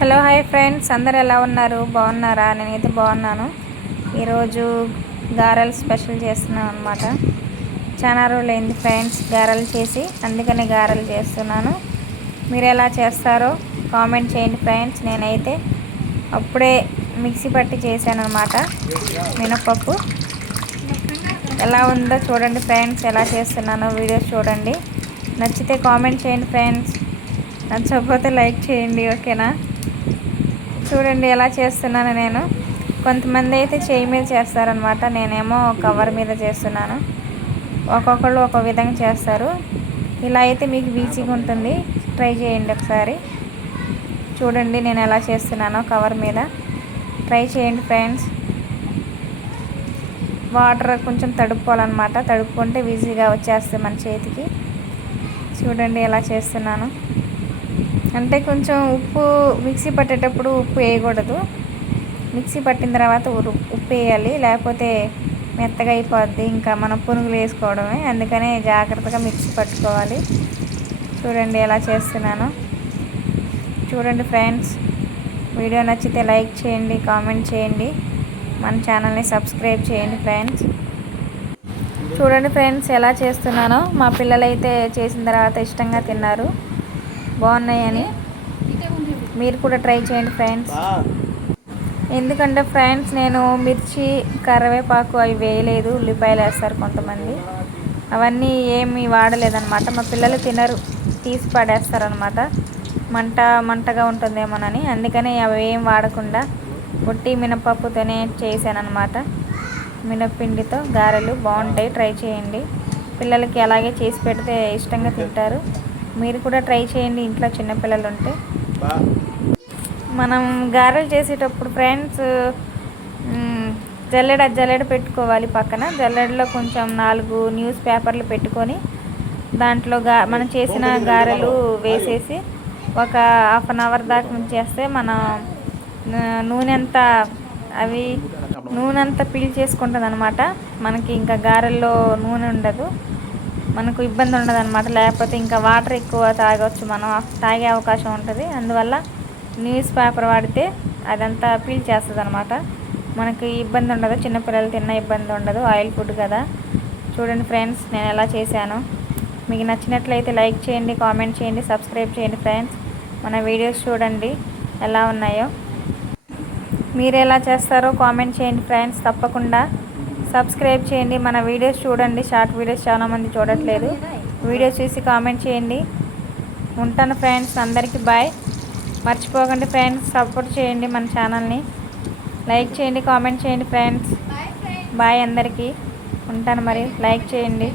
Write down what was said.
Hello hi friends. అందరు ఎలా ఉన్నారు? బాగున్నారా? నేనైతే బాగున్నాను. ఈరోజు గారెలు స్పెషల్ చేస్తున్నాను అనమాట చాలా రోజులైంది ఫ్రెండ్స్ గారెలు చేసి. అందుకని గారెలు చేస్తున్నాను. మీరు ఎలా చేస్తారో కామెంట్ చేయండి ఫ్రెండ్స్. నేనైతే అప్పుడే మిక్సీ పట్టి చేశాను అనమాట మినపప్పు. ఎలా ఉందో చూడండి ఫ్రెండ్స్ ఎలా చేస్తున్నానో వీడియోస్ చూడండి. నచ్చితే కామెంట్ చేయండి ఫ్రెండ్స్. నచ్చకపోతే లైక్ చేయండి ఓకేనా? చూడండి ఎలా చేస్తున్నాను నేను. కొంతమంది అయితే చేయి మీద చేస్తారనమాట. నేనేమో కవర్ మీద చేస్తున్నాను. ఒక్కొక్కళ్ళు ఒక విధంగా చేస్తారు. ఇలా అయితే మీకు ఈజీగా ఉంటుంది. ట్రై చేయండి ఒకసారి. చూడండి నేను ఎలా చేస్తున్నానో కవర్ మీద. ట్రై చేయండి ఫ్రెండ్స్. వాటర్ కొంచెం తడుపుకోవాలన్నమాట. తడుపుకుంటే ఈజీగా వచ్చేస్తుంది మన చేతికి. చూడండి ఎలా చేస్తున్నాను. అంటే కొంచెం ఉప్పు మిక్సీ పట్టేటప్పుడు ఉప్పు వేయకూడదు. మిక్సీ పట్టిన తర్వాత ఉప్పు వేయాలి. లేకపోతే మెత్తగా అయిపోద్ది. ఇంకా మనం పునుగులు వేసుకోవడమే. అందుకనే జాగ్రత్తగా మిక్సీ పట్టుకోవాలి. చూడండి ఎలా చేస్తున్నాను. చూడండి ఫ్రెండ్స్ వీడియో నచ్చితే లైక్ చేయండి కామెంట్ చేయండి. మన ఛానల్ని సబ్స్క్రైబ్ చేయండి ఫ్రెండ్స్. చూడండి ఫ్రెండ్స్ ఎలా చేస్తున్నానో. మా పిల్లలైతే చేసిన తర్వాత ఇష్టంగా తిన్నారు. బాగున్నాయని మీరు కూడా ట్రై చేయండి ఫ్రెండ్స్. ఎందుకంటే ఫ్రెండ్స్ నేను మిర్చి కరివేపాకు అవి వేయలేదు ఉల్లిపాయలు వేస్తారు కొంతమంది. అవన్నీ ఏమి వాడలేదన్నమాట. మా పిల్లలు తినరు తీసి పడేస్తారనమాట మంట మంటగా ఉంటుందేమోనని. అందుకని అవి ఏం వాడకుండా ఉట్టి మినపప్పుతోనే చేశానమాట మినప్పిండితో గారెలు బాగుంటాయి ట్రై చేయండి. పిల్లలకి అలాగే చేసి పెడితే ఇష్టంగా తింటారు. మీరు కూడా ట్రై చేయండి ఇంట్లో చిన్నపిల్లలు ఉంటే మనం గారెలు చేసేటప్పుడు ఫ్రెండ్స్ జల్లెడ జల్లెడ పెట్టుకోవాలి పక్కన. జల్లెడలో కొంచెం నాలుగు న్యూస్ పేపర్లు పెట్టుకొని దాంట్లో గా మనం చేసిన గారెలు వేసేసి ఒక హాఫ్ అన్ అవర్ దాకా ఉంచేస్తే మనం నూనె అంతా అవి నూనె అంతా పీల్ చేసుకుంటుంది అనమాట మనకి ఇంకా గారెల్లో నూనె ఉండదు. మనకు ఇబ్బంది ఉండదు అనమాట లేకపోతే ఇంకా వాటర్ ఎక్కువ తాగవచ్చు మనం. తాగే అవకాశం ఉంటుంది. అందువల్ల న్యూస్ పేపర్ వాడితే అదంతా పీల్ చేస్తుంది అనమాట మనకి ఇబ్బంది ఉండదు. చిన్నపిల్లలు తిన్న ఇబ్బంది ఉండదు. ఆయిల్ ఫుడ్ కదా. చూడండి ఫ్రెండ్స్ నేను ఎలా చేశాను. మీకు నచ్చినట్లయితే లైక్ చేయండి కామెంట్ చేయండి సబ్స్క్రైబ్ చేయండి ఫ్రెండ్స్. మన వీడియోస్ చూడండి ఎలా ఉన్నాయో. మీరు ఎలా చేస్తారో కామెంట్ చేయండి ఫ్రెండ్స్. తప్పకుండా సబ్స్క్రైబ్ చేయండి. మన వీడియోస్ చూడండి. షార్ట్ వీడియోస్ చాలామంది చూడట్లేదు. వీడియోస్ చూసి కామెంట్ చేయండి. ఉంటాను ఫ్రెండ్స్. అందరికీ బాయ్. మర్చిపోకండి ఫ్రెండ్స్. సపోర్ట్ చేయండి మన ఛానల్ని. లైక్ చేయండి కామెంట్ చేయండి ఫ్రెండ్స్. బాయ్ అందరికీ. ఉంటాను మరి. లైక్ చేయండి.